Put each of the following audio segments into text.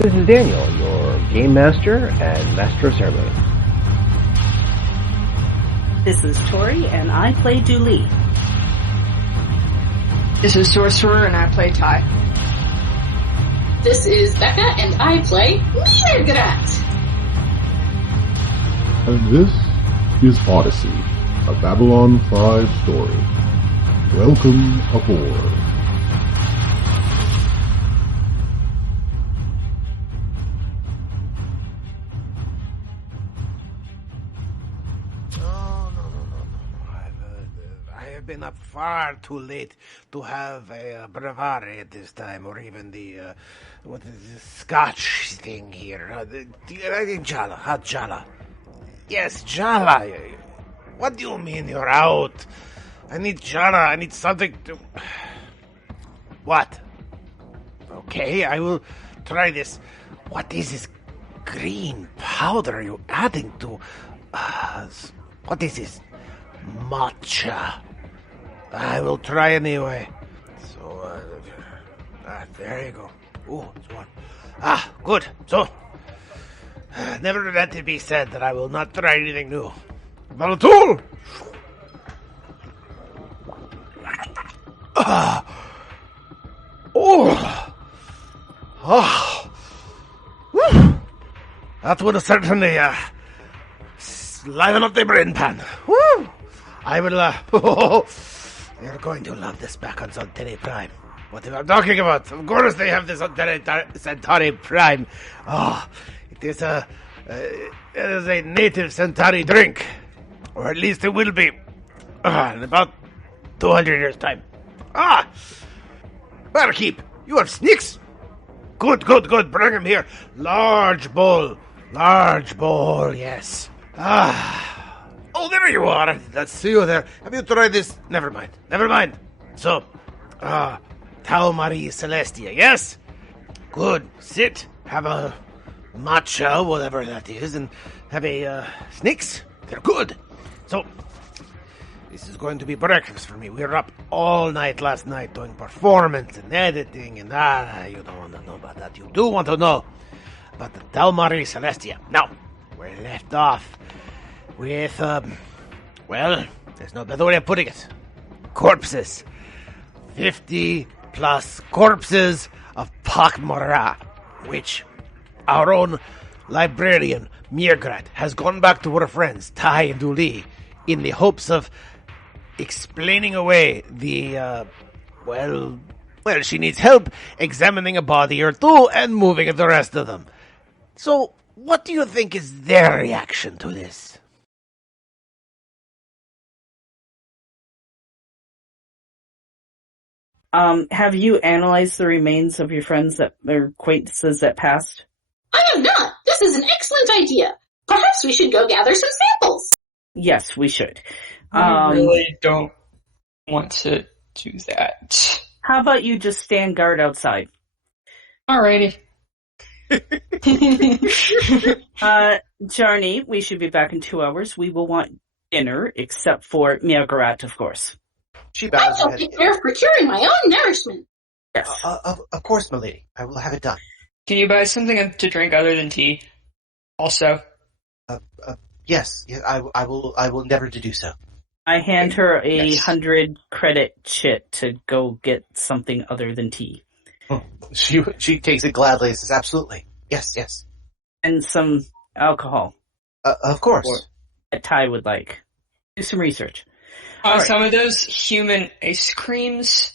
This is Daniel, your Game Master and Master of Ceremony. This is Tori, and I play Dooley. This is Sorcerer, and I play Ty. This is Becca, and I play mrr'gra'rat. And this is Odyssey, a Babylon 5 story. Welcome aboard. I have been up far too late to have a breviary at this time, or even the, what is this Scotch thing here? I think Jala, hot Jala. Yes, Jala. What do you mean you're out? I need Jala, I need something to... What? Okay, I will try this. What is this green powder you're adding to... what is this? Matcha. I will try anyway. So, there you go. Ooh, it's one. Good. So, never let it be said that I will not try anything new. Balatul! That would certainly, liven up the brain pan. Woo! I will, you're going to love this back on Centauri Prime. What am I talking about? Of course they have this Centauri Prime. It is a native Centauri drink. Or at least it will be. In about 200 years' time. Barkeep, you have sneaks? Good. Bring him here. Large bowl, yes. Oh, there you are. Let's see you there. Have you tried this? Never mind. So, Tau Marie Celestia, yes? Good. Sit, have a matcha, whatever that is, and have a, snakes. They're good. So, this is going to be breakfast for me. We were up all night last night doing performance and editing, and you don't want to know about that. You do want to know about the Tau Marie Celestia. Now, we're left off with, well, there's no better way of putting it. Corpses. 50 plus corpses of pak'ma'ra, which our own librarian, mrr'gra'rat, has gone back to her friends, Ty and Dooley, in the hopes of explaining away the, well, she needs help examining a body or two and moving the rest of them. So, what do you think is their reaction to this? Have you analyzed the remains of your friends or acquaintances that passed? I have not. This is an excellent idea. Perhaps we should go gather some samples. Yes, we should. I really don't want to do that. How about you just stand guard outside? Alrighty. Jarny, we should be back in 2 hours. We will want dinner, except for mrr'gra'rat, of course. She I bows her shall head. take care of procuring my own nourishment. Yes. Of course, milady. I will have it done. Can you buy something to drink other than tea? Also. Yes, I will endeavor to do so. I hand her a Yes. 100 credit chit to go get something other than tea. She takes it gladly and says, absolutely. Yes. And some alcohol. Of course. Or that Ty would like. Do some research. Alright. Some of those human ice creams,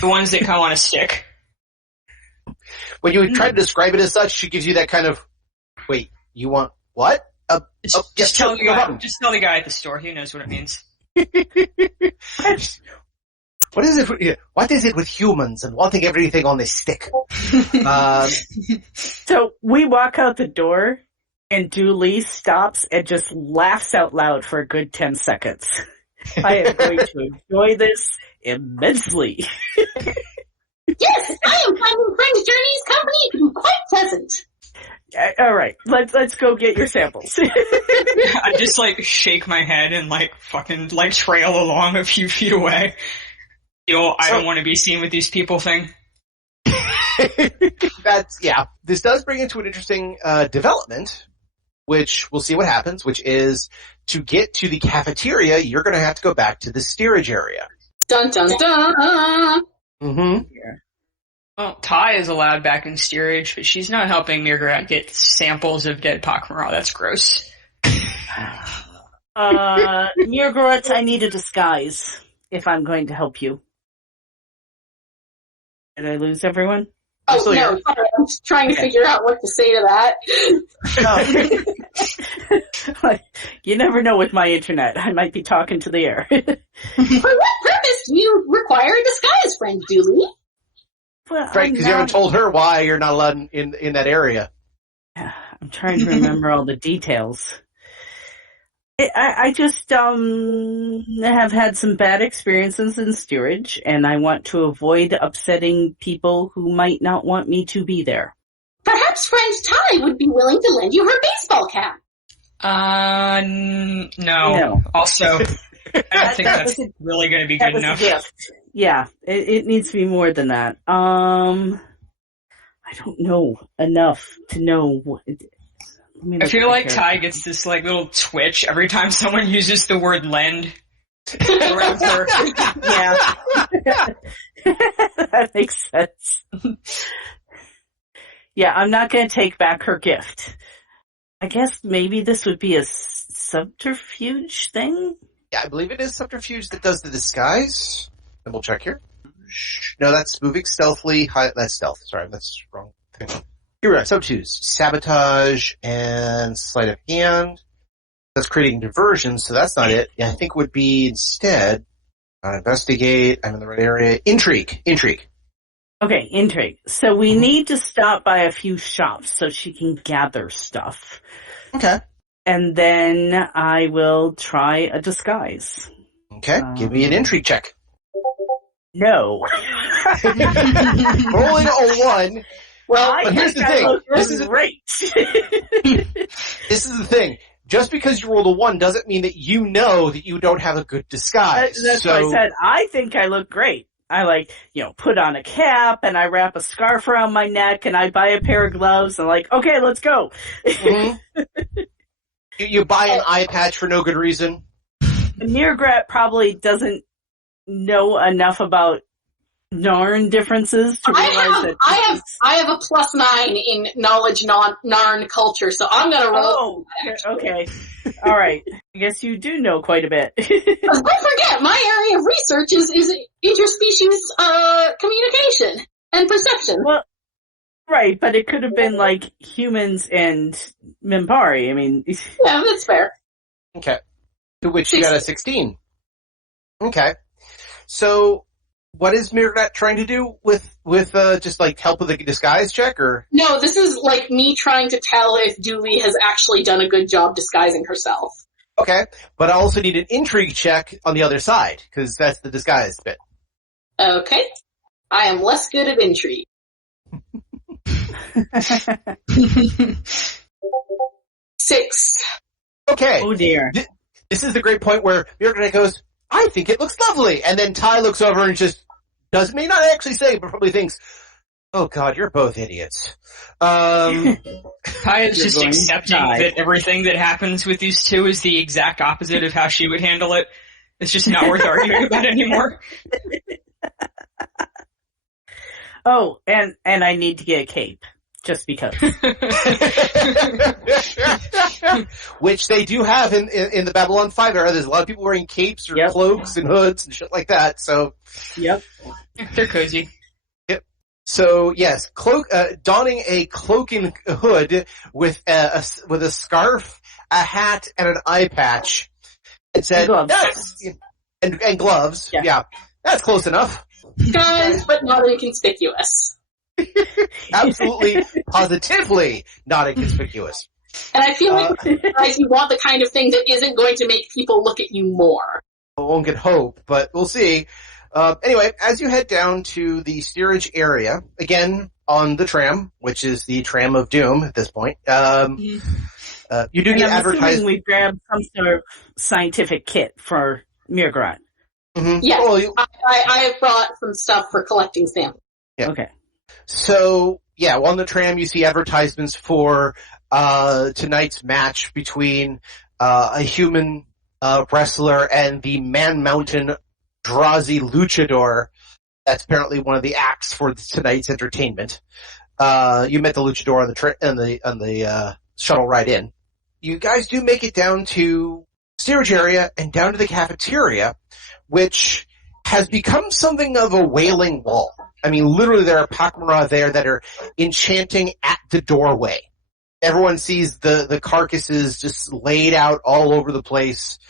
the ones that come on a stick. When you try to describe it as such, she gives you that kind of, wait, you want what? Just tell the guy at the store. He knows what it means. What is it with humans and wanting everything on a stick? So we walk out the door, and Dooley stops and just laughs out loud for a good 10 seconds. I am going to enjoy this immensely. Yes, I am finding Friends Journey's company to be quite pleasant. All right, let's go get your samples. I just shake my head and fucking trail along a few feet away. I don't want to be seen with these people thing. This does bring into an interesting development, which we'll see what happens, which is to get to the cafeteria, you're going to have to go back to the steerage area. Dun dun dun! Mm-hmm. Well, Ty is allowed back in steerage, but she's not helping mrr'gra'rat get samples of dead pak'ma'ra. That's gross. mrr'gra'rat, I need a disguise if I'm going to help you. Did I lose everyone? Oh, no, sorry, I'm just trying to figure out what to say to that. Oh. You never know with my internet. I might be talking to the air. For what purpose do you require a disguise, friend Dooley? Well, Right, because you haven't told her why you're not allowed in that area. I'm trying to remember all the details. I just have had some bad experiences in steerage, and I want to avoid upsetting people who might not want me to be there. Perhaps friend Ty would be willing to lend you her baseball cap. No. Also, I don't think that's really going to be good enough. Yeah, it needs to be more than that. I don't know enough to know. I feel like Ty gets this like little twitch every time someone uses the word lend around her. Yeah. That makes sense. Yeah, I'm not going to take back her gift. I guess maybe this would be a subterfuge thing? Yeah, I believe it is subterfuge that does the disguise. And we'll check here. No, that's moving stealthily. That's stealth. Sorry, that's wrong thing. Here we are. Subterfuge. Sabotage and sleight of hand. That's creating diversion, so that's not it. Yeah, I think would be instead investigate. I'm in the right area. Intrigue. Okay, intrigue. So we need to stop by a few shops so she can gather stuff. Okay. And then I will try a disguise. Okay, give me an intrigue check. No. Rolling a 1. Well, but here's the thing. This is great. This is the thing. Just because you rolled a 1 doesn't mean that you know that you don't have a good disguise. That's what I said. I think I look great. I put on a cap and I wrap a scarf around my neck and I buy a pair of gloves and okay, let's go. Mm-hmm. You buy an eye patch for no good reason. mrr'gra'rat probably doesn't know enough about Narn differences to realize that I have a +9 in knowledge Narn culture, so I'm gonna roll. Oh, okay. All right. I guess you do know quite a bit. Don't forget, my area of research is interspecies communication and perception. Well, right, but it could have been humans and Mimpari. I mean, yeah, that's fair. Okay. To which you got a 16. Okay. So, what is mrr'gra'rat trying to do with just help with the disguise check, or? No, this is me trying to tell if Dooley has actually done a good job disguising herself. Okay, but I also need an intrigue check on the other side, because that's the disguise bit. Okay. I am less good at intrigue. 6. Okay. Oh dear. This is the great point where mrr'gra'rat goes, I think it looks lovely. And then Ty looks over and just may not actually say, but probably thinks, oh God, you're both idiots. Ty is just accepting that everything that happens with these two is the exact opposite of how she would handle it. It's just not worth arguing about anymore. Oh, and I need to get a cape. Just because. Which they do have in the Babylon 5 era. There's a lot of people wearing capes or cloaks and hoods and shit like that. So, yep, they're cozy. Yep. So yes, donning a cloak and hood with a scarf, a hat, and an eye patch. It said, and gloves. Yeah, that's close enough. Guys, but not inconspicuous. Absolutely, positively not inconspicuous. And I feel like you want the kind of thing that isn't going to make people look at you more. One could hope, but we'll see. Anyway, as you head down to the steerage area, again, on the tram, which is the tram of doom at this point, you do get advertised. We grabbed some sort of scientific kit for mrr'gra'rat. Mm-hmm. Yes, I have brought some stuff for collecting samples. Yeah. Okay. So, yeah, on the tram you see advertisements for tonight's match between a human wrestler and the man-mountain Drazi luchador. That's apparently one of the acts for tonight's entertainment. You met the luchador on the shuttle ride in. You guys do make it down to steerage area and down to the cafeteria, which has become something of a wailing wall. I mean, literally there are pak'ma'ra there that are enchanting at the doorway. Everyone sees the carcasses just laid out all over the place.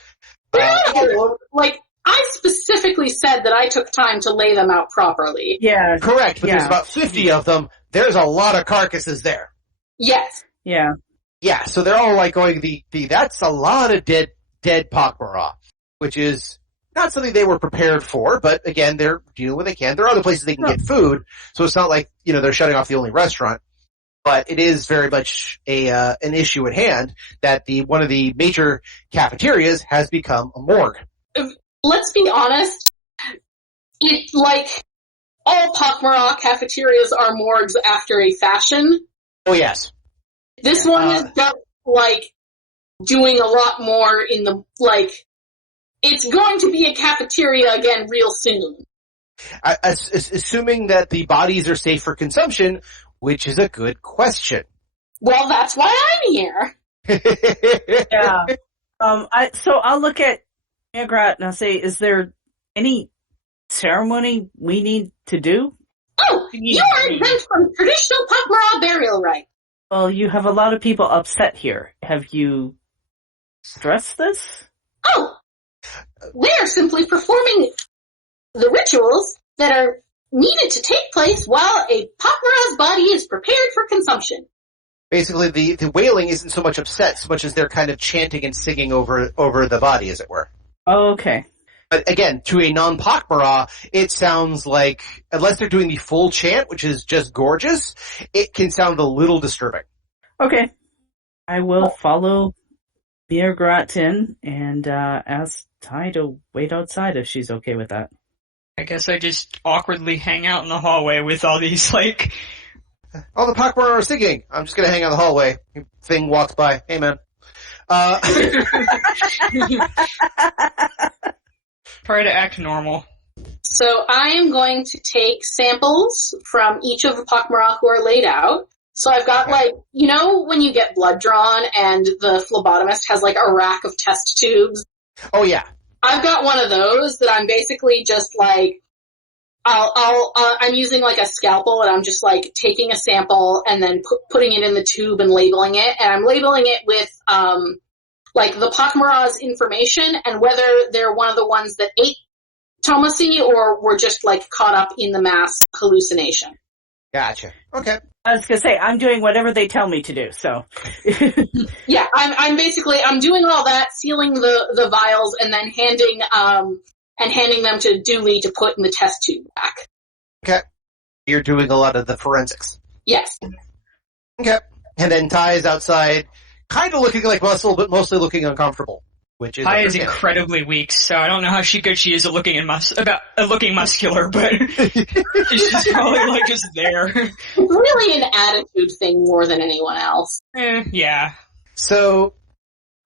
Like, I specifically said that I took time to lay them out properly. Yeah. Correct, but there's about 50 of them. There's a lot of carcasses there. Yes. Yeah. Yeah, so they're all like going, that's a lot of dead pak'ma'ra, which is not something they were prepared for, but again, they're doing what they can. There are other places they can get food, so it's not like, they're shutting off the only restaurant. But it is very much an issue at hand that one of the major cafeterias has become a morgue. Let's be honest. All pak'ma'ra cafeterias are morgues after a fashion. Oh yes. This one is just doing a lot more in the it's going to be a cafeteria again real soon. Assuming that the bodies are safe for consumption, which is a good question. Well, that's why I'm here. Yeah. So I'll look at mrr'gra'rat and I'll say, is there any ceremony we need to do? Oh, you are exempt from traditional pak'ma'ra burial rite. Well, you have a lot of people upset here. Have you stressed this? Oh, we're simply performing the rituals that are needed to take place while a pak'ma'ra's body is prepared for consumption. Basically, the wailing isn't so much upset, so much as they're kind of chanting and singing over the body, as it were. Oh, okay. But again, to a non-pak'ma'ra, it sounds like, unless they're doing the full chant, which is just gorgeous, it can sound a little disturbing. Okay. I will follow mrr'gra'rat in and ask Ty to wait outside if she's okay with that. I guess I just awkwardly hang out in the hallway with all these, All the pak'ma'ra are singing. I'm just gonna hang out in the hallway. Thing walks by. Hey, man. Try to act normal. So I am going to take samples from each of the pak'ma'ra who are laid out. So I've got when you get blood drawn and the phlebotomist has a rack of test tubes? Oh yeah. I've got one of those that I'm basically just I'm using a scalpel and I'm just taking a sample and then putting it in the tube and labeling it. And I'm labeling it with, the pak'ma'ra's information and whether they're one of the ones that ate Tomasi or were just caught up in the mass hallucination. Gotcha. Okay. I was gonna say, I'm doing whatever they tell me to do, so. Yeah, I'm doing all that, sealing the vials and then handing them to Dooley to put in the test tube back. Okay. You're doing a lot of the forensics. Yes. Okay. And then Ty is outside, kind of looking like muscle, but mostly looking uncomfortable. Which is Ty is incredibly weak, so I don't know how good she is at looking looking muscular, but she's just probably just there. It's really an attitude thing more than anyone else. Yeah. So,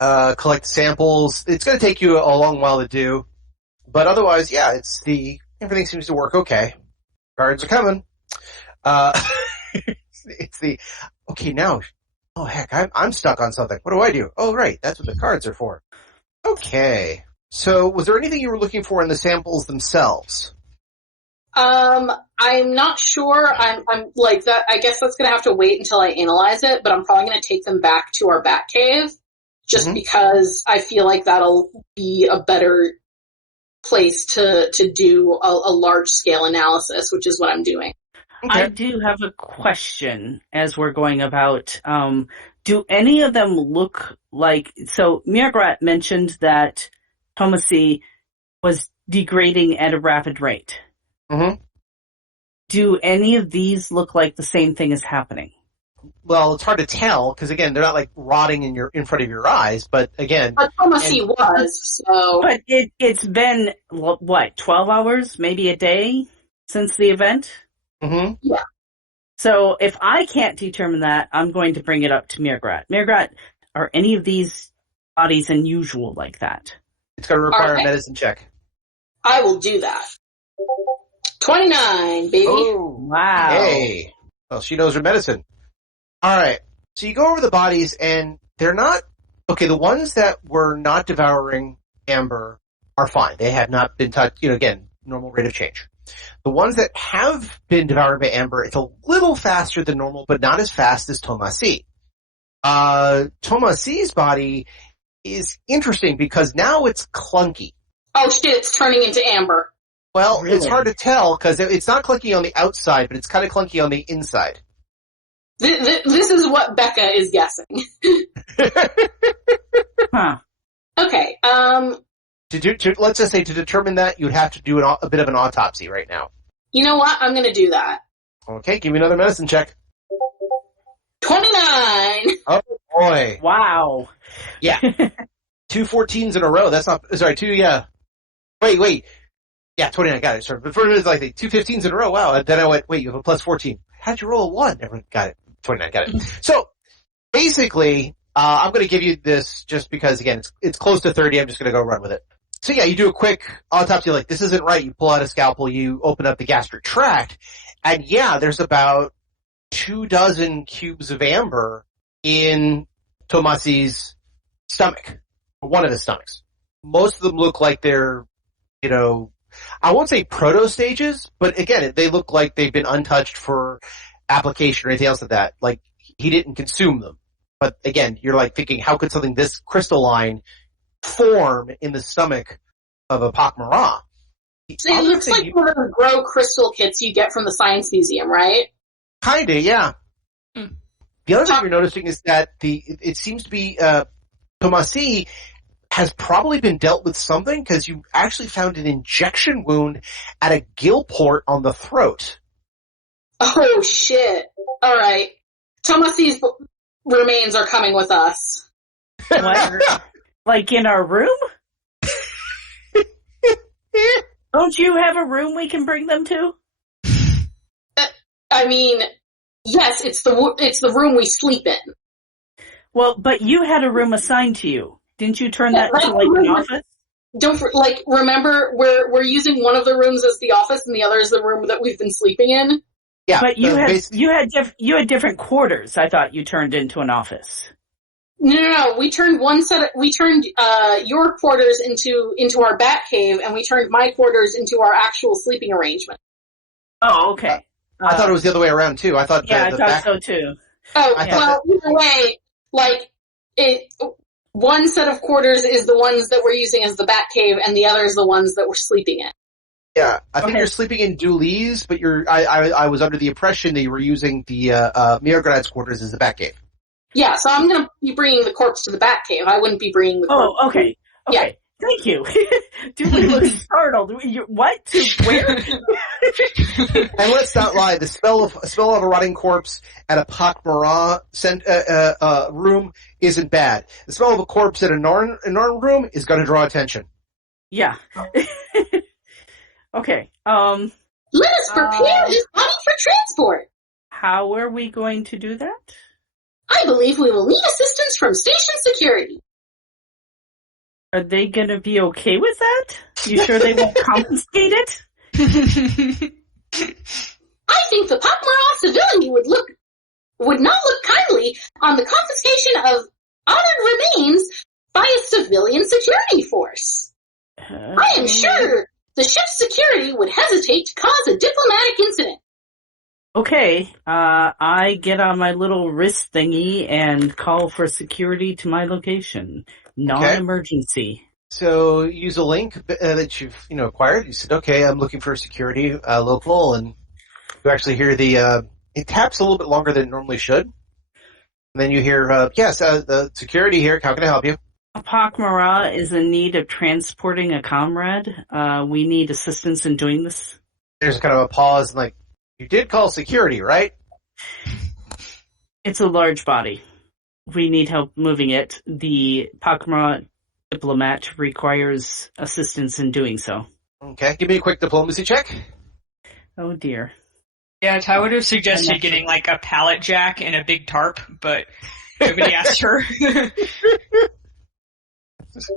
collect samples. It's going to take you a long while to do, but otherwise, yeah, everything seems to work okay. Guards are coming. Okay, now, oh heck, I'm stuck on something. What do I do? Oh right, that's what the cards are for. Okay. So, was there anything you were looking for in the samples themselves? I'm not sure. I'm that. I guess that's gonna have to wait until I analyze it, but I'm probably gonna take them back to our bat cave, just because I feel like that'll be a better place to do a large scale analysis, which is what I'm doing. Okay. I do have a question as we're going about. Do any of them look so mrr'gra'rat mentioned that Tomasi was degrading at a rapid rate. Mm-hmm. Do any of these look like the same thing is happening? Well, it's hard to tell, because again, they're not rotting in front of your eyes, but again... But Tomasi was, so... But it's been, 12 hours, maybe a day since the event? Mm-hmm. Yeah. So if I can't determine that, I'm going to bring it up to mrr'gra'rat. mrr'gra'rat, are any of these bodies unusual like that? It's going to require Okay. a medicine check. I will do that. 29, baby. Oh, Wow. hey. Well, she knows her medicine. All right. So you go over the bodies, and they're not... Okay, the ones that were not devouring amber are fine. They have not been touched. Again, normal rate of change. The ones that have been devoured by amber, it's a little faster than normal, but not as fast as Tomasi. Tomasi's body is interesting because now it's clunky. Oh shit, it's turning into amber. Well, Really? It's hard to tell because it's not clunky on the outside, but it's kind of clunky on the inside. This is what Becca is guessing. Huh. Okay, Let's just say to determine that, you'd have to do a bit of an autopsy right now. you know what? I'm gonna do that. Okay, give me another medicine check. 29! Oh boy. Wow. Yeah. 2 14s in a row. That's not, sorry, yeah. Wait. Yeah, 29, got it. Sorry. But for it's like 2 15s in a row. Wow. And then I went, wait, you have a plus 14. How'd you roll a 1? Never got it. 29, got it. So, basically, I'm gonna give you this just because, again, it's close to 30. I'm just gonna go run with it. So yeah, you do a quick autopsy, like, this isn't right. You pull out a scalpel, you open up the gastric tract, and yeah, there's about 24 cubes of amber in Tomasi's stomach, or one of his stomachs. Most of them look like they're, I won't say proto stages, but again, they look like they've been untouched for application or anything else like that. Like, he didn't consume them. But again, you're like thinking, how could something this crystalline form in the stomach of a pak'ma'ra? So it looks like one of the grow crystal kits you get from the Science Museum, right? Kinda, yeah. Mm. The other thing you're noticing is that it seems to be, Tomasi has probably been dealt with something because you actually found an injection wound at a gill port on the throat. Oh shit. Alright. Tomasi's remains are coming with us. What? Like in our room? Don't you have a room we can bring them to? I mean, yes, it's the room we sleep in. Well, but you had a room assigned to you. Didn't you turn that into like an office? Remember we're using one of the rooms as the office and the other is the room that we've been sleeping in? Yeah. But you had different quarters. I thought you turned into an office. No. We turned your quarters into our bat cave, and we turned my quarters into our actual sleeping arrangement. Oh, okay. I thought it was the other way around too. I thought I thought so too. Oh, I well, either way, one set of quarters is the ones that we're using as the bat cave, and the other is the ones that we're sleeping in. Yeah, I think you're sleeping in Dooley's, but I was under the impression that you were using the mrr'ga'rat's quarters as the bat cave. Yeah, so I'm gonna be bringing the corpse to the bat cave. I wouldn't be bringing the corpse. Oh, okay. Yeah. Thank you. Dooley looks startled. What? To where? And let's not lie, the smell of a rotting corpse at a pak'ma'ra room isn't bad. The smell of a corpse at a Narn room is going to draw attention. Yeah. Okay. Let us prepare his body for transport. How are we going to do that? I believe we will need assistance from station security. Are they going to be okay with that? You sure they won't confiscate it? I think the pak'ma'ra civilian would not look kindly on the confiscation of honored remains by a civilian security force. I am sure the ship's security would hesitate to cause a diplomatic incident. Okay, I get on my little wrist thingy and call for security to my location. Non-emergency. So use a link that you've acquired. You said, okay, I'm looking for security local, and you actually hear it taps a little bit longer than it normally should. And then you hear, yes, the security here, how can I help you? pak'ma'ra is in need of transporting a comrade. We need assistance in doing this. There's kind of a pause, and like, you did call security, right? It's a large body. We need help moving it. The pak'ma'ra diplomat requires assistance in doing so. Okay, give me a quick diplomacy check. Oh dear. Yeah, Ty would have suggested getting like a pallet jack and a big tarp, but nobody asked her.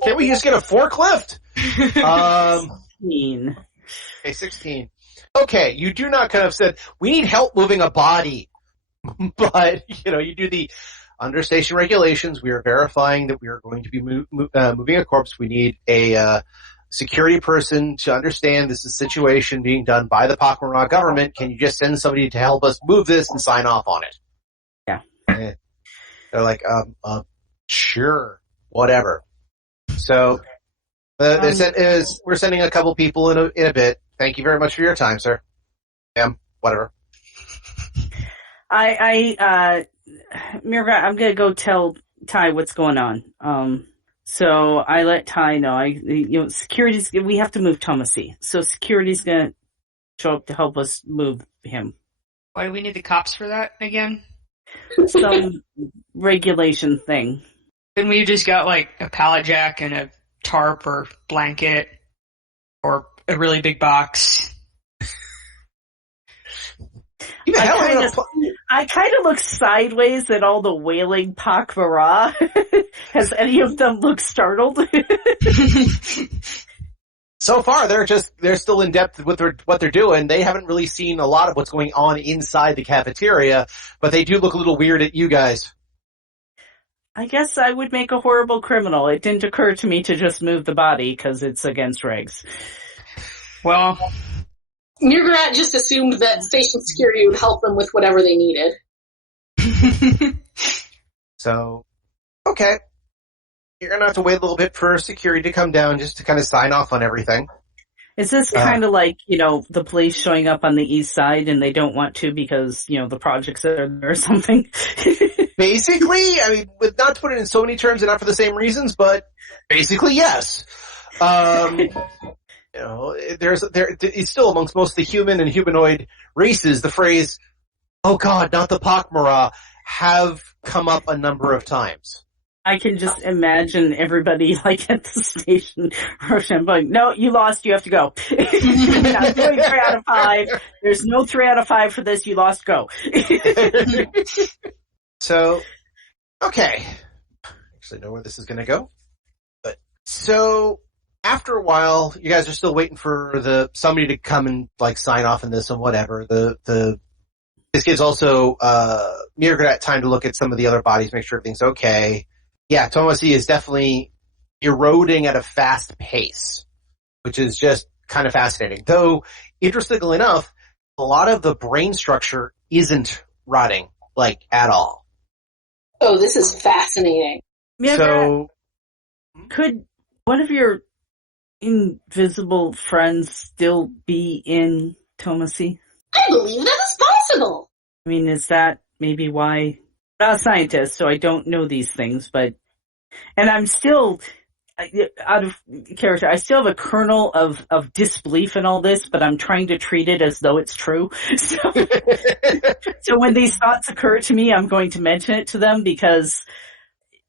Can't we just get a forklift? 16. Okay, 16. Okay, you do not kind of said, we need help moving a body. But, you do the understation regulations. We are verifying that we are going to be moving a corpse. We need a security person to understand this is a situation being done by the pak'ma'ra government. Can you just send somebody to help us move this and sign off on it? Yeah. They're like, sure, whatever. So, we're sending a couple people in a bit. Thank you very much for your time, sir. Whatever. mrr'gra'rat, I'm gonna go tell Ty what's going on. So I let Ty know. Security's. We have to move Thomasy. So security's gonna show up to help us move him. Why do we need the cops for that again? Some regulation thing. Then we just got like a pallet jack and a tarp or blanket or a really big box. I kind of look sideways at all the wailing pak'ma'ra. Has any of them looked startled? So far, they're still in depth with what they're doing. They haven't really seen a lot of what's going on inside the cafeteria, but they do look a little weird at you guys. I guess I would make a horrible criminal. It didn't occur to me to just move the body because it's against regs. Well, mrr'gra'rat just assumed that station security would help them with whatever they needed. So, okay. You're going to have to wait a little bit for security to come down just to kind of sign off on everything. Is this kind of like, the police showing up on the east side and they don't want to because, the projects are there or something? Basically, I mean, not to put it in so many terms and not for the same reasons, but basically, yes. It's still amongst most of the human and humanoid races, the phrase, oh God, not the pak'ma'ra, have come up a number of times. I can just imagine everybody like at the station going, no, you lost, you have to go. Not doing 3 out of 5. There's no 3 out of 5 for this, you lost, go. So, okay. Actually know where this is gonna go. So, after a while, you guys are still waiting for somebody to come and like sign off on this and whatever. This gives also mrr'gra'rat time to look at some of the other bodies, make sure everything's okay. Yeah, Thomasy is definitely eroding at a fast pace, which is just kind of fascinating. Though, interestingly enough, a lot of the brain structure isn't rotting, like, at all. Oh, this is fascinating. So, could one of your invisible friends still be in Thomasy? I believe that is possible. I mean, is that maybe why? I'm not a scientist, so I don't know these things, and I'm still, out of character, I still have a kernel of disbelief in all this, but I'm trying to treat it as though it's true. So when these thoughts occur to me, I'm going to mention it to them because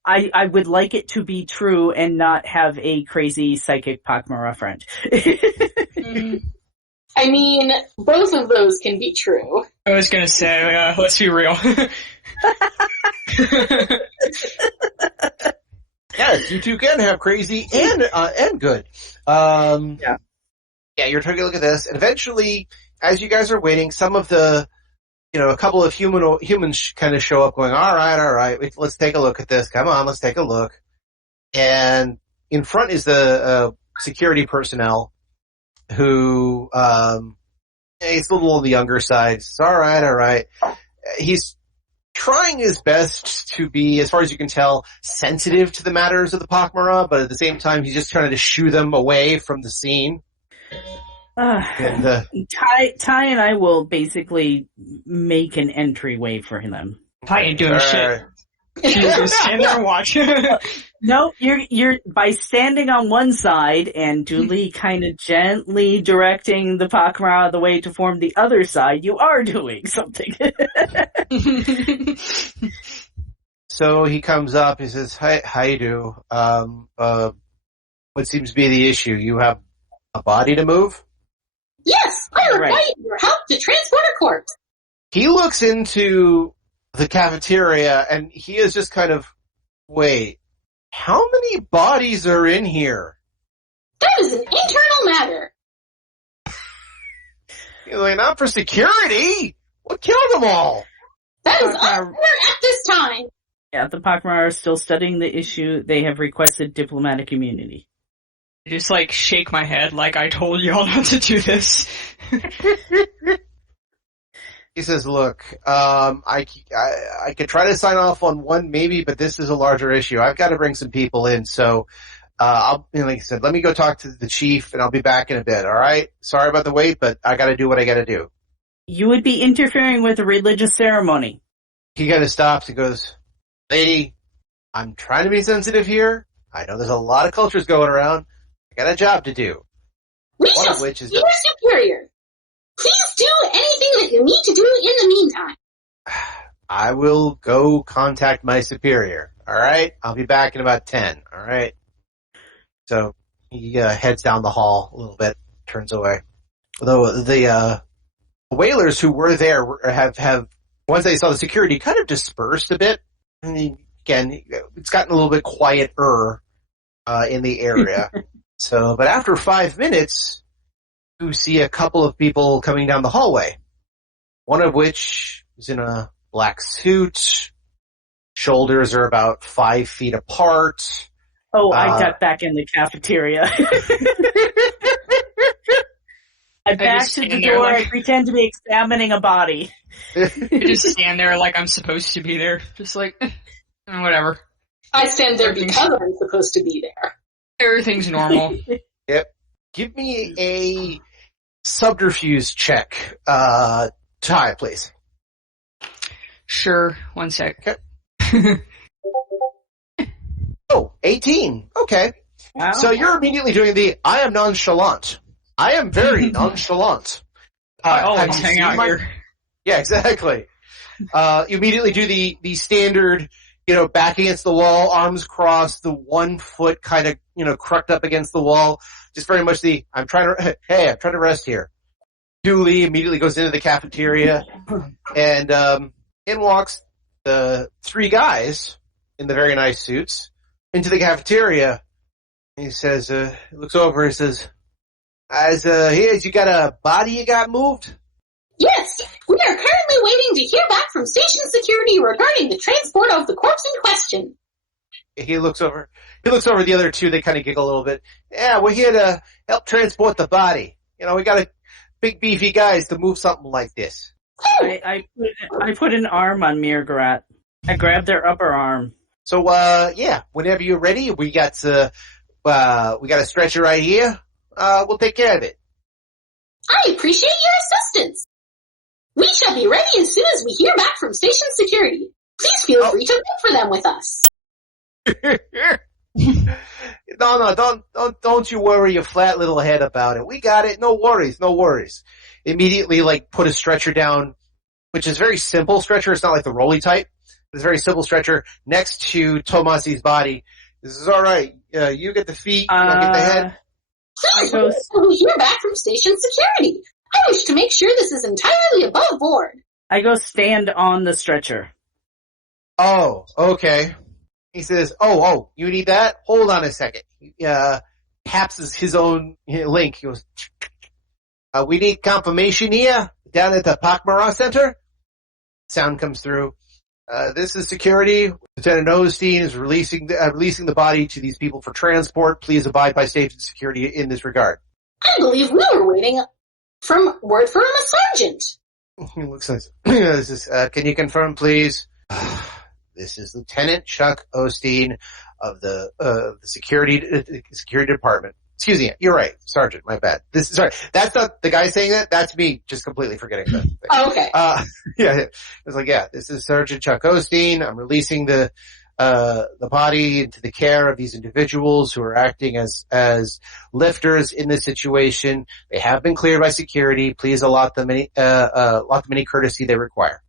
I would like it to be true and not have a crazy psychic pak'ma'ra friend. I mean, both of those can be true. I was gonna say, let's be real. Yes, you two can have crazy and good. Yeah, you're taking a look at this, and eventually, as you guys are waiting, some of the, a couple of humans kind of show up going, all right, let's take a look at this. Come on, let's take a look. And in front is the security personnel who, he's a little on the younger side. It's all right. He's trying his best to be, as far as you can tell, sensitive to the matters of the pak'ma'ra, but at the same time, he's just trying to shoo them away from the scene. Ty and I will basically make an entryway for them. Ty ain't doing shit. She's just stand there and watch. No, you're by standing on one side and duly kind of gently directing the pak'ma'ra the way to form the other side, you are doing something. So he comes up, he says, how you do? What seems to be the issue? You have a body to move? Yes, I require your help to transport a corpse. he looks into the cafeteria and he is just kind of, wait, how many bodies are in here? That is an internal matter. He's like, not for security. What killed them all? That is unclear at this time. Yeah, the pak'ma'ra are still studying the issue. They have requested diplomatic immunity. I just shake my head like I told y'all not to do this. He says, look, I could try to sign off on one maybe, but this is a larger issue. I've got to bring some people in, so like I said, let me go talk to the chief and I'll be back in a bit, all right? Sorry about the wait, but I got to do what I got to do. You would be interfering with a religious ceremony. He kind of stops and goes, lady, I'm trying to be sensitive here. I know there's a lot of cultures going around. I got a job to do. We shall see your superior. Please do anything that you need to do in the meantime. I will go contact my superior. All right? I'll be back in about 10. All right? So he heads down the hall a little bit, turns away. Although the whalers who were there have once they saw the security kind of dispersed a bit. And again, it's gotten a little bit quieter in the area. But after 5 minutes, you see a couple of people coming down the hallway. One of which is in a black suit. Shoulders are about 5 feet apart. Oh, I duck back in the cafeteria. I back to the door. I pretend to be examining a body. I just stand there like I'm supposed to be there. Just whatever. I stand there because I'm supposed to be there. Everything's normal. Yep. Give me a subterfuge check, Ty, please. Sure. 1 sec. Okay. 18. Okay. Wow. So you're immediately doing I am nonchalant. I am very nonchalant. I always hang out here. Yeah, exactly. You immediately do the standard, back against the wall, arms crossed, the 1 foot kind of, crucked up against the wall. Just very much I'm trying to rest here. Dooley immediately goes into the cafeteria and, in walks the 3 guys in the very nice suits into the cafeteria. He says, looks over and says, you got a body you got moved? Yes, we are currently waiting to hear back from station security regarding the transport of the corpse in question. He looks over the other 2, they kind of giggle a little bit. Yeah, we're here to help transport the body. We got a big beefy guys to move something like this. I put an arm on mrr'gra'rat. I grab their upper arm. So, whenever you're ready, we got a stretcher right here. We'll take care of it. I appreciate your assistance. We shall be ready as soon as we hear back from station security. Please feel free to wait for them with us. No, don't you worry your flat little head about it. We got it. No worries. Immediately, put a stretcher down, which is very simple stretcher. It's not like the rolly type. It's a very simple stretcher next to Tomasi's body. This is all right. You get the feet, you get the head. Please wait until we hear back from station security. I wish to make sure this is entirely above board. I go stand on the stretcher. Oh, okay. He says, oh, you need that? Hold on a second. He taps his own link. He goes, we need confirmation here down at the pak'ma'ra center. Sound comes through. This is security. Lieutenant Osteen is releasing the body to these people for transport. Please abide by station security in this regard. I believe we were waiting from word from a sergeant. He looks like this is, can you confirm, please? This is Lieutenant Chuck Osteen of the security department. Excuse me, you're right, Sergeant. My bad. That's not the guy saying that. That's me, just completely forgetting that. Oh, okay. Yeah. It's this is Sergeant Chuck Osteen. I'm releasing the body into the care of these individuals who are acting as lifters in this situation. They have been cleared by security. Please allot them any courtesy they require.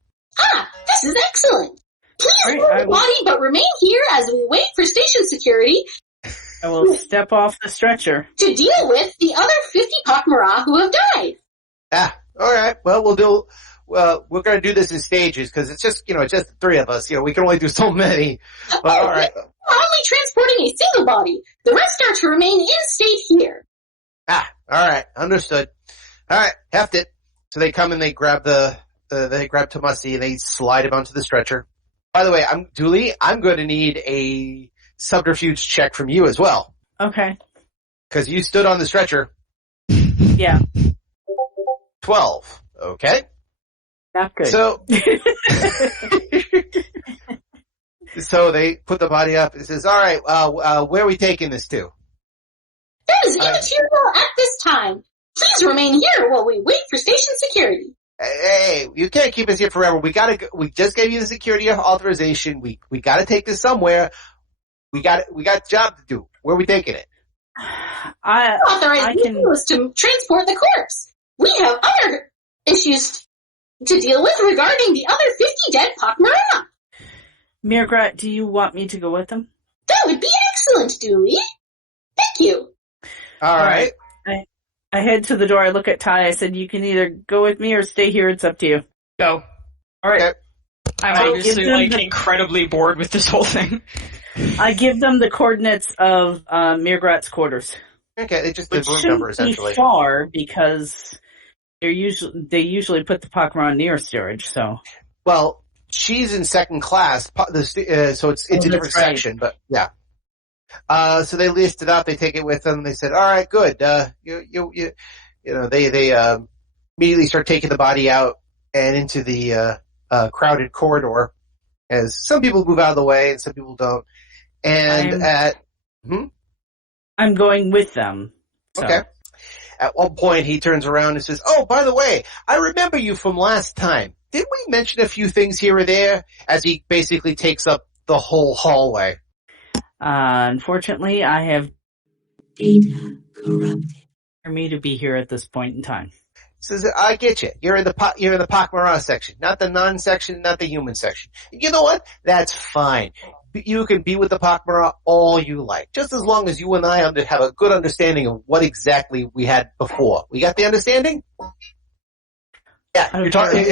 This is excellent. Please move the body, but remain here as we wait for station security. I will step off the stretcher to deal with the other 50 pak'ma'ra who have died. All right. Well, well, we're going to do this in stages because it's just, it's just the three of us. We can only do so many. But all right. We're only transporting a single body. The rest are to remain in state here. All right. Understood. All right. Heft it. So they come and they grab they grab Tomasi and they slide him onto the stretcher. By the way, I'm going to need a subterfuge check from you as well. Okay. Because you stood on the stretcher. Yeah. 12. Okay. Not good. So, so they put the body up and says, all right, where are we taking this to? There is immaterial at this time. Please remain here while we wait for station security. Hey, you can't keep us here forever. We just gave you the security authorization. We gotta take this somewhere. We got a job to do. Where are we taking it? Authorization was to transport the corpse. We have other issues to deal with regarding the other 50 dead pak'ma'ra. mrr'gra'rat, do you want me to go with them? That would be excellent, Dooley. Thank you. All right. I head to the door. I look at Ty. I said, you can either go with me or stay here. It's up to you. Go. All right. Okay. I'm obviously incredibly bored with this whole thing. I give them the coordinates of mrr'grat's quarters. Okay, they just Which give room shouldn't number essentially. be far because they usually put the pak'ma'ra near storage. So. Well, she's in second class, so it's a different section, but yeah. So they list it out, they take it with them, they said, all right, good, they immediately start taking the body out and into the, crowded corridor, as some people move out of the way and some people don't. And I'm going with them. So. Okay. At one point he turns around and says, oh, by the way, I remember you from last time. Did we mention a few things here or there? As he basically takes up the whole hallway. Unfortunately, I have data corrupted for me to be here at this point in time. Says, I get you. You're in the pak'ma'ra section, not the non-section, not the human section. You know what? That's fine. You can be with the pak'ma'ra all you like, just as long as you and I have a good understanding of what exactly we had before. We got the understanding? Yeah, you're talking.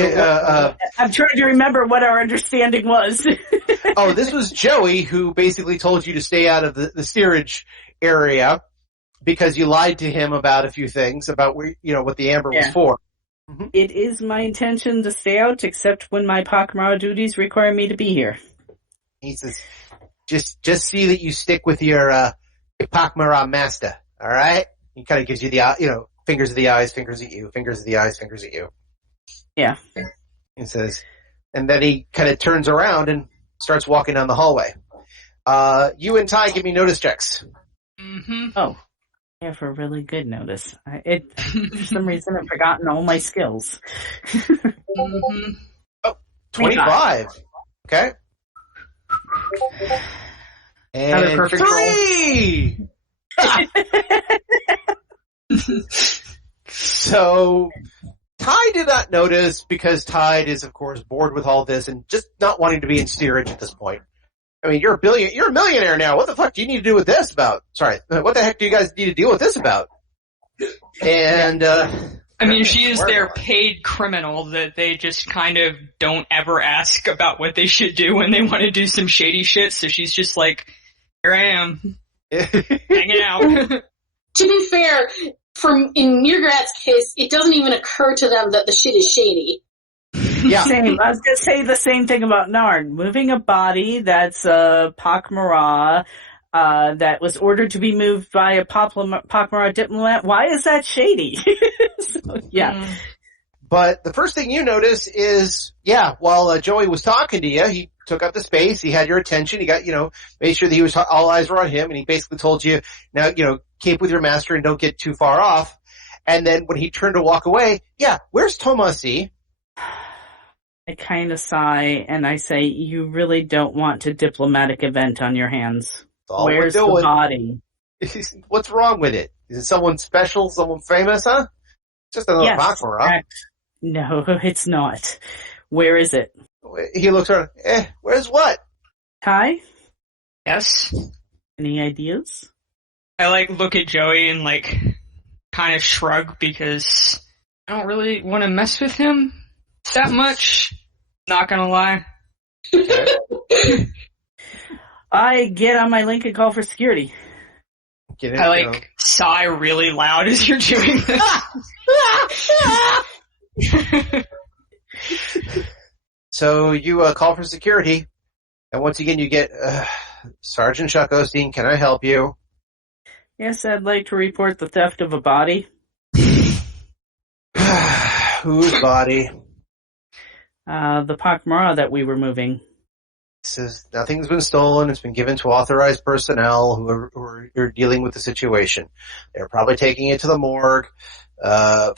I'm trying to remember what our understanding was. Oh, this was Joey who basically told you to stay out of the steerage area because you lied to him about a few things about where, what the amber was for. Mm-hmm. It is my intention to stay out, except when my pak'ma'ra duties require me to be here. He says, just see that you stick with your pak'ma'ra master. All right? He kind of gives you the fingers of the eyes, fingers at you, fingers of the eyes, fingers at you. Yeah. He says, and then he kind of turns around and starts walking down the hallway. You and Ty give me notice checks. Mm-hmm. Oh, I have a really good notice. For some reason, I've forgotten all my skills. Mm-hmm. Oh, 25. Okay. And another perfect 3! So, Ty did not notice because Tide is, of course, bored with all this and just not wanting to be in steerage at this point. I mean, you're a millionaire now. What the fuck do you need to do with this about? Sorry, what the heck do you guys need to deal with this about? And, I mean, she is their paid criminal that they just kind of don't ever ask about what they should do when they want to do some shady shit, so she's just like, here I am, hanging out. To be fair, in mrr'grat's case, it doesn't even occur to them that the shit is shady. Yeah. Same. I was going to say the same thing about Nard. Moving a body that's a pak'ma'ra, that was ordered to be moved by a pak'ma'ra diplomat. Why is that shady? So, yeah. But the first thing you notice is, while Joey was talking to you, he took up the space, he had your attention, he got, made sure that all eyes were on him, and he basically told you, now, keep with your master and don't get too far off. And then when he turned to walk away, where's Tomasi? I kind of sigh and I say, you really don't want a diplomatic event on your hands. Where's the body? What's wrong with it? Is it someone special, someone famous, huh? Just another pak'ma'ra. No, it's not. Where is it? He looks around. Where's what? Ty? Yes? Any ideas? I look at Joey and kind of shrug because I don't really want to mess with him. that much. Not gonna lie. Okay. I get on my link and call for security. Get it, I sigh really loud as you're doing this. So you call for security, and once again you get Sergeant Chuck Osteen. Can I help you? Yes, I'd like to report the theft of a body. Whose body? The pak'ma'ra that we were moving. Says nothing's been stolen. It's been given to authorized personnel who are dealing with the situation. They're probably taking it to the morgue,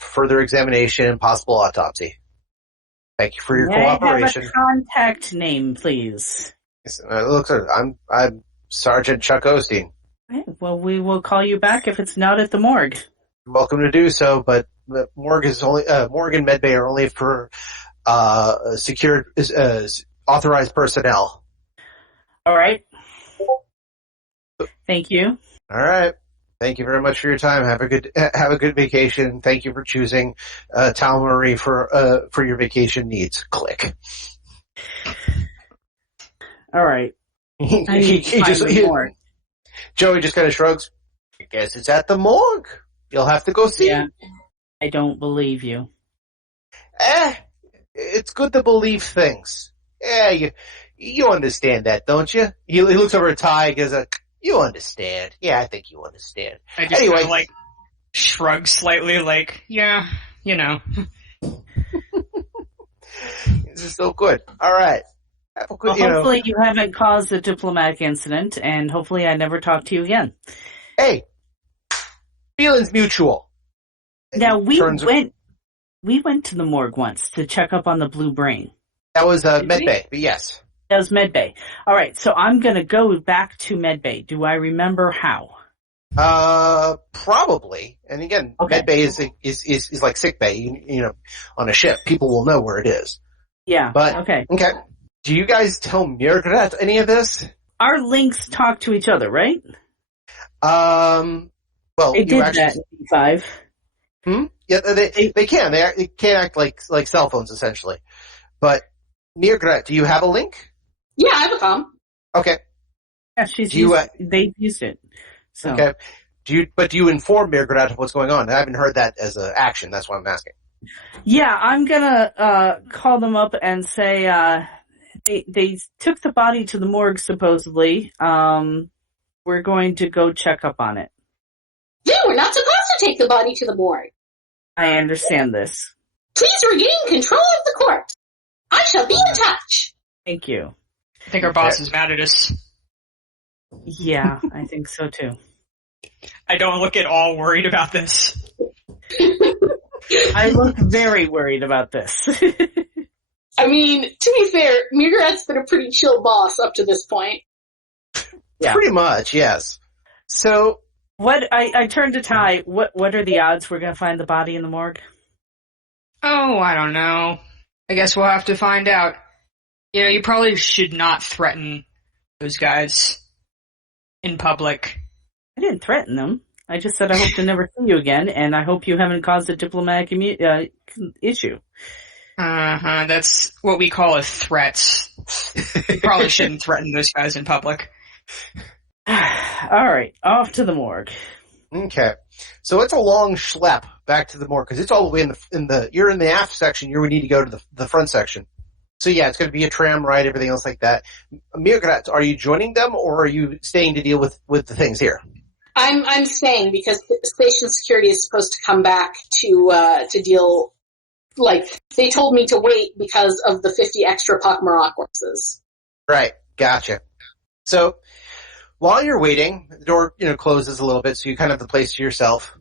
further examination, and possible autopsy. Thank you for your cooperation. May I have a contact name, please? Yes, look, sir, I'm Sergeant Chuck Osteen. Okay, well, we will call you back if it's not at the morgue. You're welcome to do so, but the morgue is only morgue and medbay are only for secured authorized personnel. All right. Thank you. All right. Thank you very much for your time. Have a good vacation. Thank you for choosing Tal Marie for your vacation needs. Click. All right. Joey just kind of shrugs. I guess it's at the morgue. You'll have to go see. Yeah. I don't believe you. It's good to believe things. Yeah, you understand that, don't you? He looks over at Ty and goes, you understand. Yeah, I think you understand. I just anyway, kind of, shrug slightly, yeah, you know. This is so good. All right. Have a good, hopefully you haven't caused a diplomatic incident, and hopefully I never talk to you again. Hey, feelings mutual. Now, we went to the morgue once to check up on the blue brain. That was medbay, but yes. That was medbay. All right, so I'm going to go back to medbay. Do I remember how? Probably. And again, okay. Medbay is like sick bay. On a ship, people will know where it is. Yeah. But okay. Do you guys tell mrr'gra'rat any of this? Our links talk to each other, right? Well, they did that in 5. Yeah, they can. They can act like cell phones essentially. But mrr'gra'rat, do you have a link? Yeah, I have a com. Okay. Yeah, they've used it. So. Okay. Do you inform mrr'gra'rat of what's going on? I haven't heard that as an action. That's why I'm asking. Yeah, I'm gonna call them up and say they took the body to the morgue supposedly. We're going to go check up on it. Yeah, we're not supposed to take the body to the morgue. I understand this. Please regain control of the corpse. I shall be in touch. Thank you. I think our boss is mad at us. Yeah, I think so too. I don't look at all worried about this. I look very worried about this. I mean, to be fair, mrr'grat's been a pretty chill boss up to this point. Yeah. Pretty much, yes. So, I turned to Ty. What are the odds we're going to find the body in the morgue? Oh, I don't know. I guess we'll have to find out. You probably should not threaten those guys in public. I didn't threaten them. I just said I hope to never see you again, and I hope you haven't caused a diplomatic issue. Uh-huh, that's what we call a threat. You probably shouldn't threaten those guys in public. All right, off to the morgue. Okay, so it's a long schlep back to the morgue because it's all the way you're in the aft section. You would need to go to the front section. So yeah, it's going to be a tram ride, everything else like that. mrr'gra'rat, are you joining them or are you staying to deal with the things here? I'm staying because station security is supposed to come back to deal. They told me to wait because of the 50 extra pak'ma'ra corpses. Right, gotcha. So while you're waiting, the door closes a little bit, so you kind of have the place to yourself.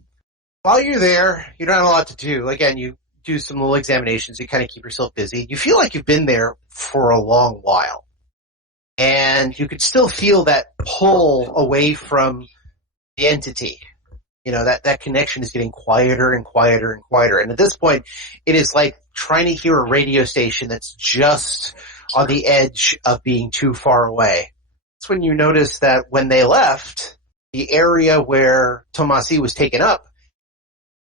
While you're there, you don't have a lot to do. Again, you do some little examinations. You kind of keep yourself busy. You feel like you've been there for a long while, and you could still feel that pull away from the entity. That connection is getting quieter and quieter and quieter. And at this point, it is like trying to hear a radio station that's just on the edge of being too far away. That's when you notice that when they left, the area where Tomasi was taken up,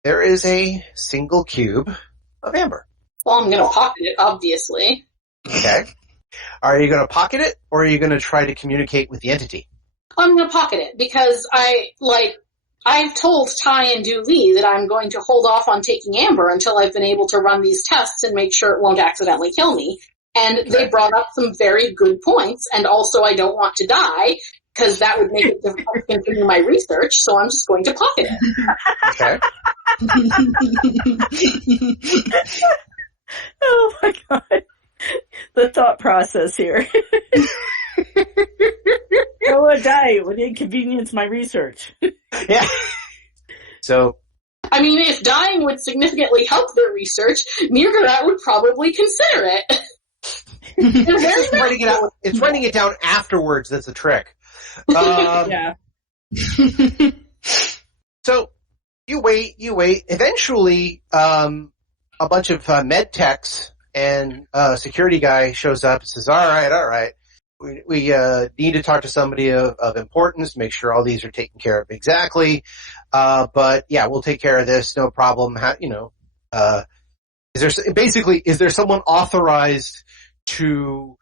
there is a single cube of amber. Well, I'm gonna pocket it, obviously. Okay. Are you going to pocket it, or are you going to try to communicate with the entity? I'm gonna pocket it, because I've told Ty and Du Lee that I'm going to hold off on taking Amber until I've been able to run these tests and make sure it won't accidentally kill me. And they brought up some very good points, and also I don't want to die, because that would make it difficult to continue my research, so I'm just going to pocket it. Okay. Oh my god. The thought process here. I don't want to die. It would inconvenience my research. Yeah. So. I mean, if dying would significantly help their research, mrr'gra'rat would probably consider it. It's writing it down afterwards that's the trick. Yeah. So, you wait. Eventually, a bunch of med techs and a security guy shows up and says, all right. We need to talk to somebody of importance, make sure all these are taken care of exactly. But yeah, we'll take care of this, no problem. Is there someone authorized to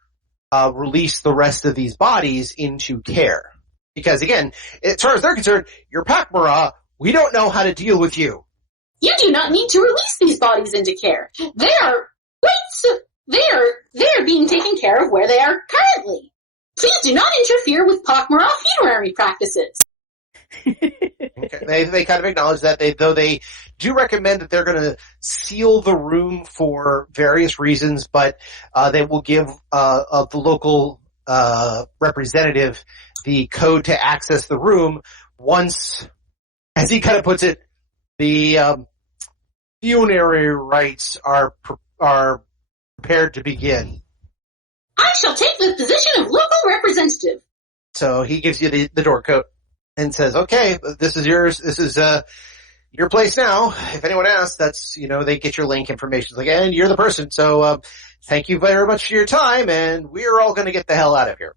release the rest of these bodies into care? Because again, as far as they're concerned, you're pak'ma'ra, we don't know how to deal with you. You do not need to release these bodies into care. They're being taken care of where they are currently. Please do not interfere with pak'ma'ra funerary practices. Okay. They kind of acknowledge that, though they do recommend that they're going to seal the room for various reasons, but they will give the local representative the code to access the room once, as he kind of puts it, the funerary rites are prepared to begin. I shall take the position of local representative. So he gives you the door code and says, okay, this is yours. This is your place now. If anyone asks, that's, they get your link information. It's like, and you're the person. So thank you very much for your time, and we're all going to get the hell out of here.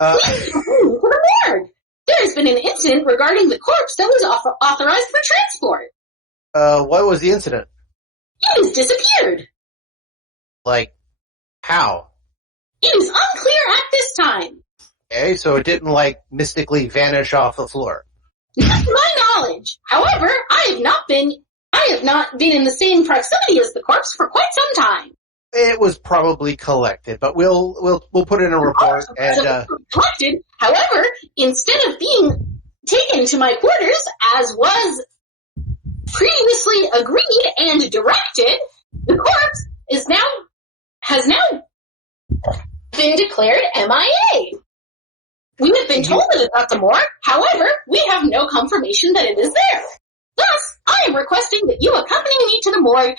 Please come to the morgue. There has been an incident regarding the corpse that was authorized for transport. What was the incident? It has disappeared. Like, how? It is unclear at this time. Okay, so it didn't, mystically vanish off the floor. Not to my knowledge. However, I have not been in the same proximity as the corpse for quite some time. It was probably collected, but we'll put in a report and collected. However, instead of being taken to my quarters as was previously agreed and directed, the corpse has now been declared MIA. We have been told that it's at the morgue. However, we have no confirmation that it is there. Thus, I am requesting that you accompany me to the morgue.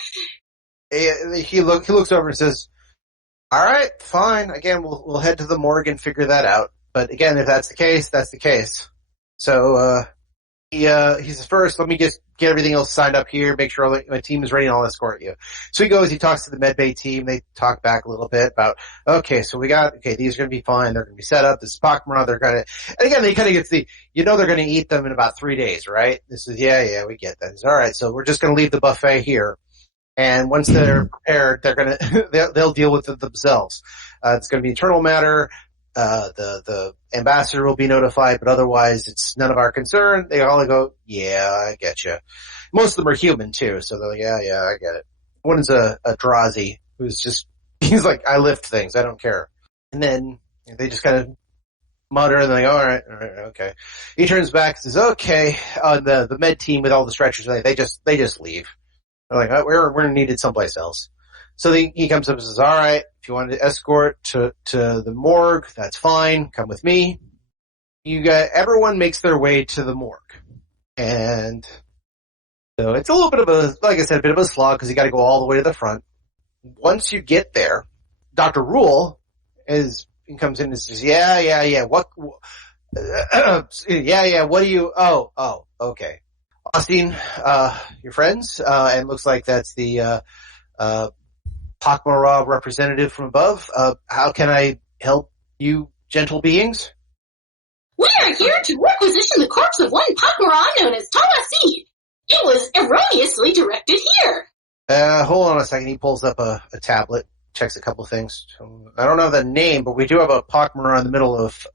He looks over and says, all right, fine. Again, we'll head to the morgue and figure that out. But again, if that's the case, that's the case. So, he says, first, let me just get everything else signed up here, make sure my team is ready, and I'll escort you. So he goes, he talks to the medbay team, they talk back a little bit about, okay, so these are gonna be fine, they're gonna be set up, this is pak'ma'ra, and again, they kinda get they're gonna eat them in about 3 days, right? This is, yeah, we get that. It's alright, so we're just gonna leave the buffet here. And once they're prepared, they'll deal with it themselves. It's gonna be internal matter. The ambassador will be notified, but otherwise it's none of our concern. They all go, yeah, I get you. Most of them are human too, so they're like, yeah, I get it. One is a Drazi he's like, I lift things, I don't care. And then they just kind of mutter and they're like, all right, okay. He turns back and says, okay, the med team with all the stretchers, they just leave. They're like, we're needed someplace else. So he comes up and says, all right, if you want to escort to the morgue, that's fine. Come with me. Everyone makes their way to the morgue. And so it's a little bit of a bit of a slog because you got to go all the way to the front. Once you get there, Dr. Rule comes in and says, yeah, what do you, okay. Austin, your friends, and looks like that's the, pak'ma'ra representative from above. How can I help you, gentle beings? We are here to requisition the corpse of one pak'ma'ra known as Odyssey. It was erroneously directed here. Hold on a second. He pulls up a tablet, checks a couple things. I don't know the name, but we do have a pak'ma'ra in the middle of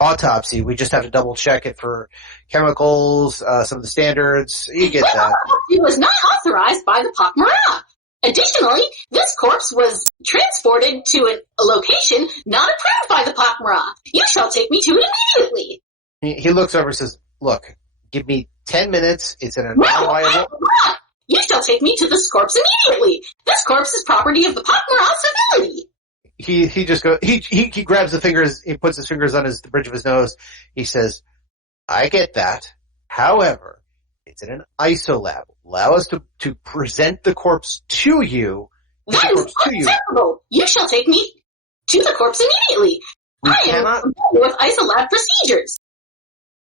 autopsy. We just have to double check it for chemicals, some of the standards. You get that. It was not authorized by the pak'ma'ra. Additionally, this corpse was transported to a location not approved by the pak'ma'ra. You shall take me to it immediately. He looks over and says, look, give me 10 minutes. It's an No, you shall take me to this corpse immediately. This corpse is property of the pak'ma'ra civility. He just goes, he grabs the fingers, he puts his fingers on the bridge of his nose. He says, I get that. However, it's in an isolab. Allow us to present the corpse to you. That is unacceptable. You shall take me to the corpse immediately. I am familiar with isolab procedures.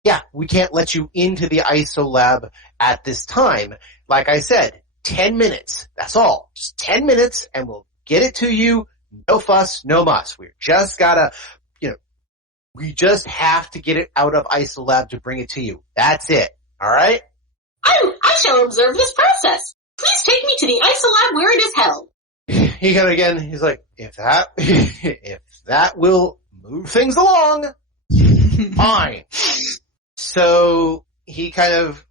Yeah, we can't let you into the isolab at this time. Like I said, 10 minutes. That's all. Just 10 minutes and we'll get it to you. No fuss, no muss. We just gotta, we just have to get it out of isolab to bring it to you. That's it. Alright? I shall observe this process. Please take me to the isolab where it is held. He kind of again, he's like, if that will move things along, fine. So he kind of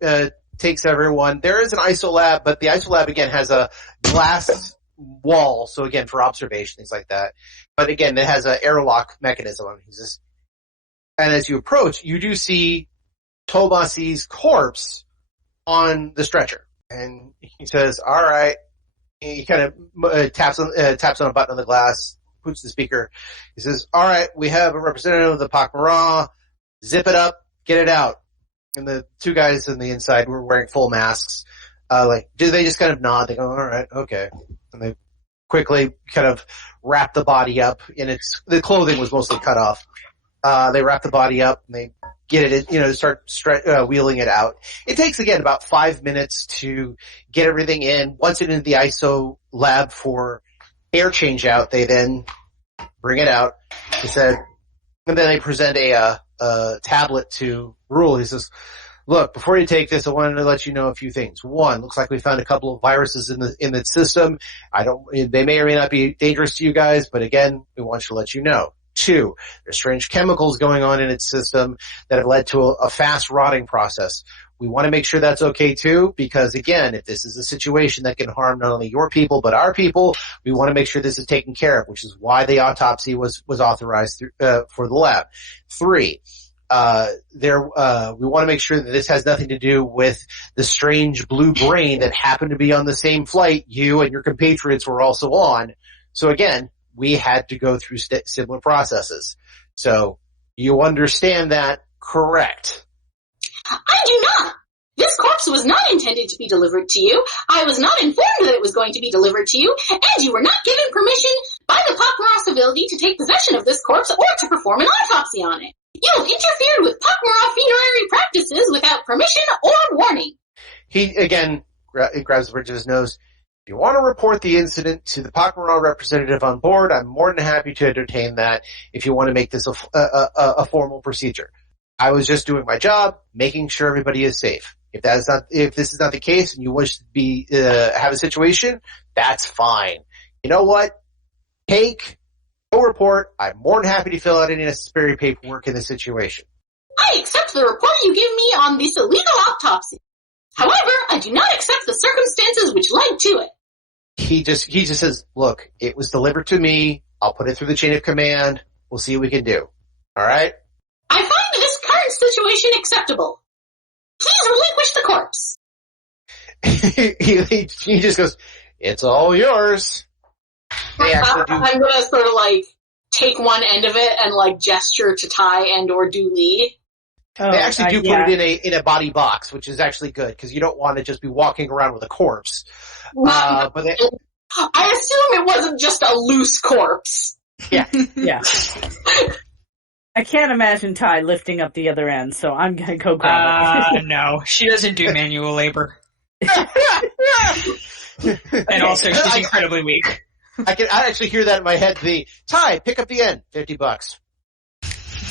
takes everyone. There is an isolab, but the isolab again has a glass wall, so again for observation, things like that. But again, it has an airlock mechanism. And as you approach, you do see Tomasi's corpse on the stretcher, and he says, "All right." He kind of taps on a button on the glass, puts the speaker. He says, "All right, we have a representative of the pak'ma'ra. Zip it up, get it out." And the two guys on the inside were wearing full masks. Do they just kind of nod? They go, "All right, okay." And they quickly kind of wrap the body up, and the clothing was mostly cut off. They wrap the body up and they get it, start wheeling it out. It takes again about 5 minutes to get everything in. Once it's in the ISO lab for air change out, they then bring it out. He said, and then they present a tablet to Rule. He says, "Look, before you take this, I wanted to let you know a few things. One, looks like we found a couple of viruses in the system. They may or may not be dangerous to you guys, but again, we want to let you know. Two, there's strange chemicals going on in its system that have led to a fast rotting process. We want to make sure that's okay too, because again, if this is a situation that can harm not only your people but our people, we want to make sure this is taken care of, which is why the autopsy was authorized for the lab. Three, we want to make sure that this has nothing to do with the strange blue brain that happened to be on the same flight you and your compatriots were also on. So again, we had to go through similar processes. So you understand that, correct?" I do not. This corpse was not intended to be delivered to you. I was not informed that it was going to be delivered to you, and you were not given permission by the pak'ma'ra civility to take possession of this corpse or to perform an autopsy on it. You have interfered with pak'ma'ra funerary practices without permission or warning. He again grabs the bridge of his nose. "If you want to report the incident to the pak'ma'ra representative on board, I'm more than happy to entertain that if you want to make this a formal procedure. I was just doing my job, making sure everybody is safe. If this is not the case and you wish to have a situation, that's fine. You know what? Go report. I'm more than happy to fill out any necessary paperwork in this situation." I accept the report you give me on this illegal autopsy. However, I do not accept the circumstances which led to it. He just says, "Look, it was delivered to me. I'll put it through the chain of command. We'll see what we can do. All right?" I find this current situation acceptable. Please relinquish the corpse. he just goes, "It's all yours." They actually do. I'm gonna sort of take one end of it and gesture to Ty and or Dooley. They actually do put it in a body box, which is actually good because you don't want to just be walking around with a corpse. I assume it wasn't just a loose corpse. Yeah. Yeah. I can't imagine Ty lifting up the other end, so I'm gonna go grab it. No, she doesn't do manual labor. And also, she's incredibly weak. I actually hear that in my head. Ty, pick up the end. $50.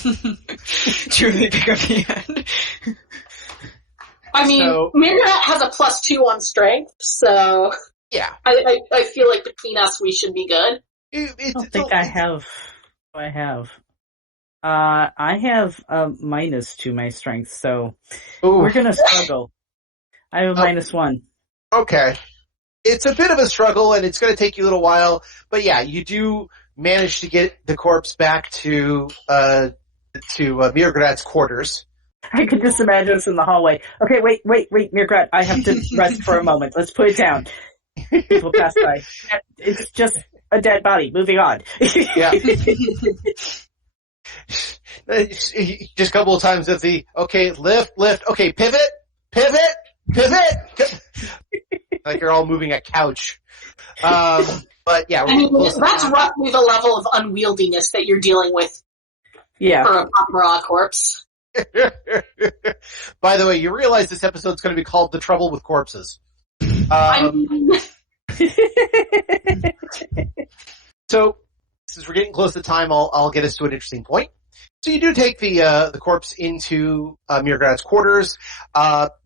Truly pick up the end. I mean, mrr'gra'rat has a +2 on strength, so yeah. I feel like between us we should be good. I don't think I have. I have a -2 to my strength, so we're gonna struggle. I have a -1. Okay. It's a bit of a struggle, and it's going to take you a little while, but yeah, you do manage to get the corpse back to mrr'grat's quarters. I could just imagine us in the hallway. Okay, wait, mrr'grat, I have to rest for a moment. Let's put it down. People pass by. It's just a dead body. Moving on. Yeah. Just a couple of times of the, okay, lift, okay, pivot. Like you're all moving a couch. But yeah. I mean, that's roughly the level of unwieldiness that you're dealing with for a pak'ma'ra corpse. By the way, you realize this episode's going to be called The Trouble with Corpses. So, since we're getting close to time, I'll get us to an interesting point. So you do take the corpse into mrr'grat's quarters.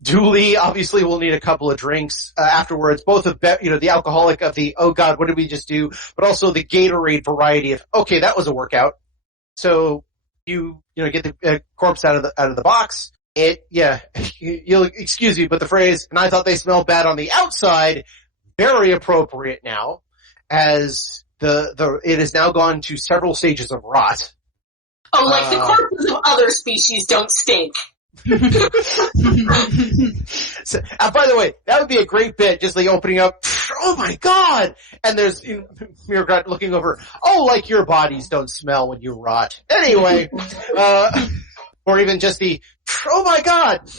Dooley obviously will need a couple of drinks afterwards, both of the alcoholic of the oh god, what did we just do? But also the Gatorade variety of okay, that was a workout. So you get the corpse out of the box. You'll excuse me, but the phrase "and I thought they smelled bad on the outside" very appropriate now, as it has now gone to several stages of rot. Oh, like the corpses of other species don't stink. So, by the way, that would be a great bit, just like opening up, oh my god! And there's mrr'grat looking over, oh, like your bodies don't smell when you rot. Anyway, or even just the, oh my god!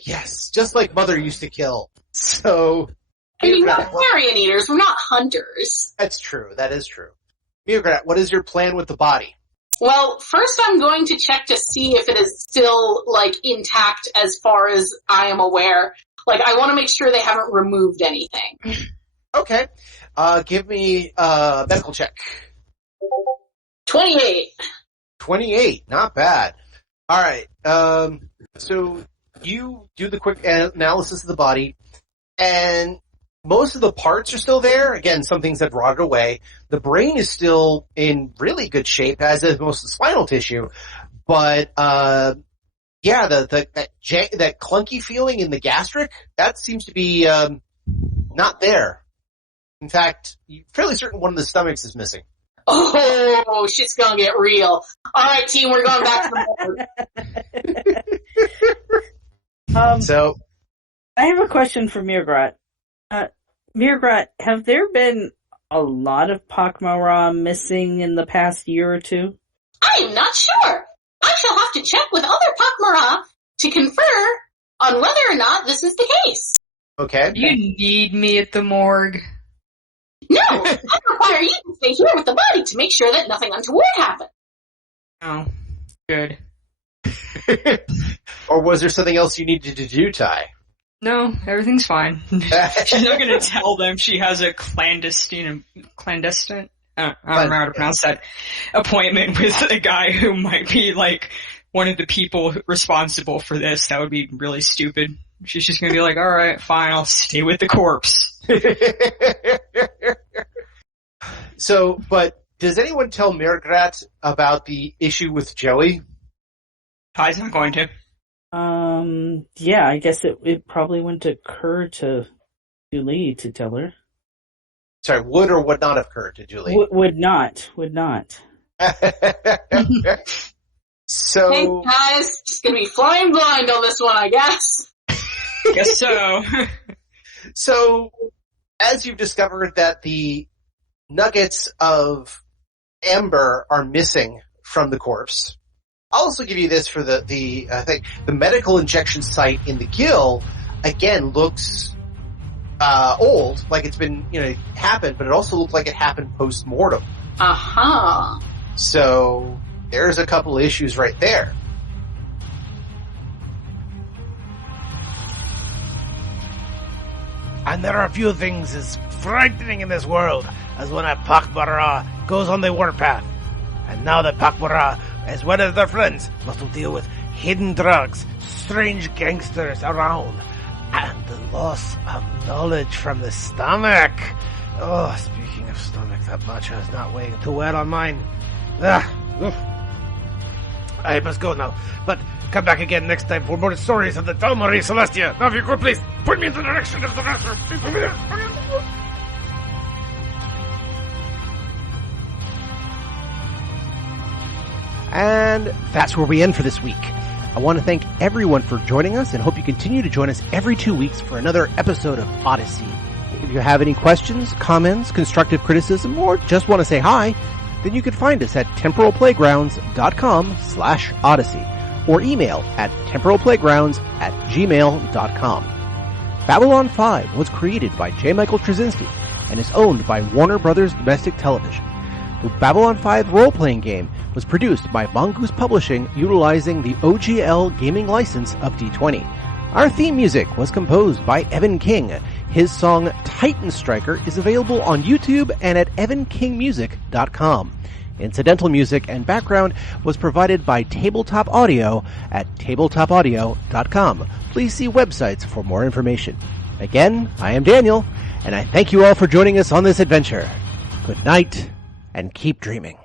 Yes, just like Mother used to kill. So... I mean, we're carrion eaters, we're not hunters. That's true, that is true. mrr'grat, what is your plan with the body? Well, first I'm going to check to see if it is still, intact as far as I am aware. I want to make sure they haven't removed anything. Okay. Give me a medical check. 28. 28, not bad. Alright, so you do the quick analysis of the body, and most of the parts are still there. Again, some things have rotted away. The brain is still in really good shape, as is most of the spinal tissue. But, that clunky feeling in the gastric, that seems to be, not there. In fact, you're fairly certain one of the stomachs is missing. Oh, shit's gonna get real. Alright, team, we're going back to the board. So, I have a question for mrr'grat. mrr'grat, have there been a lot of pak'ma'ra missing in the past year or two? I am not sure. I shall have to check with other pak'ma'ra to confer on whether or not this is the case. Okay. You need me at the morgue. No, I require you to stay here with the body to make sure that nothing untoward happens. Oh, good. Or was there something else you needed to do, Ty? No, everything's fine. She's not going to tell them she has a clandestine, I don't know how to pronounce that, appointment with a guy who might be one of the people responsible for this. That would be really stupid. She's just going to be like, alright, fine, I'll stay with the corpse. So, but does anyone tell mrr'grat about the issue with Joey? Ty's not going to. Yeah, I guess it probably wouldn't occur to Julie to tell her. Sorry, would or would not have occurred to Julie? Would not. So... Hey guys, just gonna be flying blind on this one, I guess. Guess so. So, as you've discovered that the nuggets of amber are missing from the corpse, I'll also give you this for I think the medical injection site in the gill, again, looks old, like it's been, happened, but it also looked like it happened post-mortem. Uh-huh. So, there's a couple of issues right there. And there are few things as frightening in this world as when a pak'ma'ra goes on the warpath. And now that pak'ma'ra, as well as their friends, must deal with hidden drugs, strange gangsters around, and the loss of knowledge from the stomach. Oh, speaking of stomach, that matcha is not weighing too well on mine. I must go now, but come back again next time for more stories of the Tal Marie Celestia. Now, if you could, please point me in the direction of the restroom. Please put me there. And that's where we end for this week. I want to thank everyone for joining us and hope you continue to join us every 2 weeks for another episode of Odyssey. If you have any questions, comments, constructive criticism, or just want to say hi, then you can find us at temporalplaygrounds.com/Odyssey or email at temporalplaygrounds@gmail.com. Babylon 5 was created by J. Michael Straczynski and is owned by Warner Brothers Domestic Television. The Babylon 5 role-playing game was produced by Mongoose Publishing utilizing the OGL gaming license of D20. Our theme music was composed by Evan King. His song Titan Striker is available on YouTube and at evankingmusic.com. Incidental music and background was provided by Tabletop Audio at tabletopaudio.com. Please see websites for more information. Again, I am Daniel, and I thank you all for joining us on this adventure. Good night, and keep dreaming.